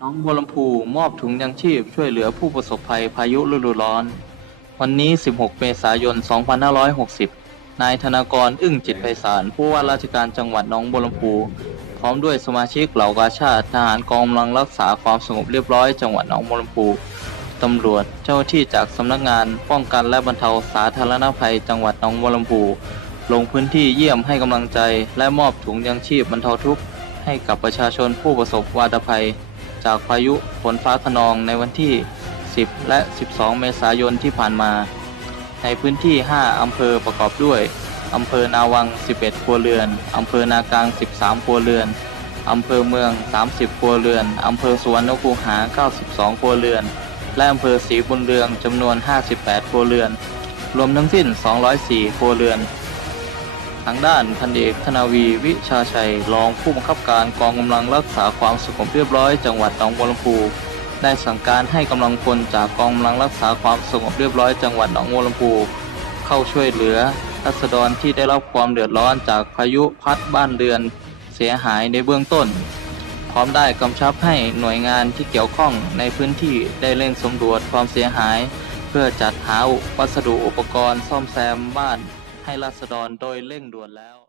หนองบัวลำพูมอบถุงยังชีพช่วยเหลือผู้ประสบภัยพายุฤดูร้อนวันนี้ 16 เมษายน 2560 นายธนากร อึ้งจิตไพศาลผู้ว่าราชการจังหวัดหนองบัวลำพูพร้อมด้วยสมาชิกเหล่ากาชาดทหารกองกำลังรักษาความสงบเรียบร้อยจังหวัดหนองบัวลำพูตำรวจเจ้าหน้าที่จากสำนักงานป้องกันและบรรเทาสาธารณภัยจังหวัดหนองบัวลำพูลงพื้นที่เยี่ยมให้กำลังใจและมอบถุงยังชีพบรรเทาทุกข์ให้กับประชาชนผู้ประสบวาตภัยจากพายุฝนฟ้าคะนองในวันที่ 10 และ 12 เมษายนที่ผ่านมาในพื้นที่ 5 อำเภอประกอบด้วยอำเภอนาวัง 11 ครัวเรือนอำเภอนากลาง 13 ครัวเรือนอำเภอเมือง 30 ครัวเรือนอำเภอสุวรรณคูหา 92 ครัวเรือนและอำเภอศรีบุญเรืองจำนวน 58 ครัวเรือนรวมทั้งสิ้น 204 ครัวเรือนทางด้านพันเอกธนาวีวิชาชัยรองผู้บังคับการกองกำลังรักษาความสงบเรียบร้อยจังหวัดหนองบัวลำพูได้สั่งการให้กำลังพลจากกองกำลังรักษาความสงบเรียบร้อยจังหวัดหนองบัวลำพูเข้าช่วยเหลือราษฎรที่ได้รับความเดือดร้อนจากพายุพัดบ้านเรือนเสียหายในเบื้องต้นพร้อมได้กำชับให้หน่วยงานที่เกี่ยวข้องในพื้นที่ได้เร่งสำรวจความเสียหายเพื่อจัดหาวัสดุอุปกรณ์ซ่อมแซมบ้านให้ราษฎรโดยเร่งด่วนแล้ว